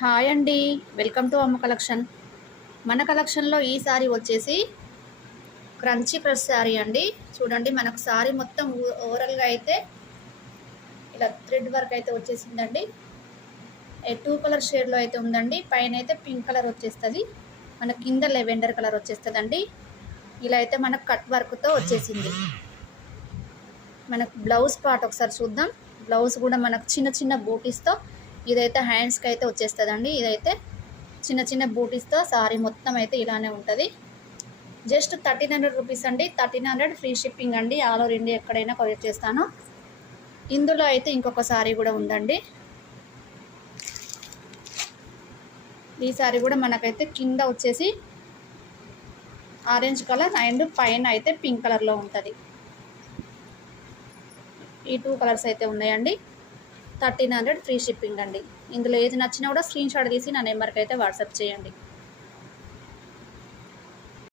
Hi అండి. Welcome to అమ్మ collection. మన కలెక్షన్లో ఈ సారీ వచ్చేసి క్రంచీ క్రష్ శారీ అండి. చూడండి, మనకు సారీ మొత్తం ఓవరాల్గా అయితే ఇలా థ్రెడ్ వర్క్ అయితే వచ్చేసిందండి. టూ కలర్ షేడ్లో అయితే ఉందండి. పైన అయితే పింక్ కలర్ వచ్చేస్తుంది, మన కింద లెవెండర్ కలర్ వచ్చేస్తుందండి. ఇలా అయితే మనకు కట్ వర్క్తో వచ్చేసింది. మనకు బ్లౌజ్ పార్ట్ ఒకసారి చూద్దాం. బ్లౌజ్ కూడా మనకు చిన్న చిన్న బూటీస్తో, ఇదైతే హ్యాండ్స్కి అయితే వచ్చేస్తుందండి. ఇదైతే చిన్న చిన్న బూటీస్తో సారీ మొత్తం అయితే ఇలానే ఉంటుంది. జస్ట్ 1300 రూపీస్ అండి. 1300 ఫ్రీ షిప్పింగ్ అండి. ఆల్ ఓవర్ ఇండియా ఎక్కడైనా కొరియర్ చేస్తాను. ఇందులో అయితే ఇంకొక సారీ కూడా ఉందండి. ఈ సారీ కూడా మనకైతే కింద వచ్చేసి ఆరెంజ్ కలర్ అండ్ పైన అయితే పింక్ కలర్లో ఉంటుంది. ఈ టూ కలర్స్ అయితే ఉన్నాయండి. 1300 ఫ్రీ షిప్పింగ్ అండి. ఇందులో ఏది నచ్చినా కూడా స్క్రీన్ షాట్ తీసి నా నెంబర్కి అయితే వాట్సాప్ చేయండి.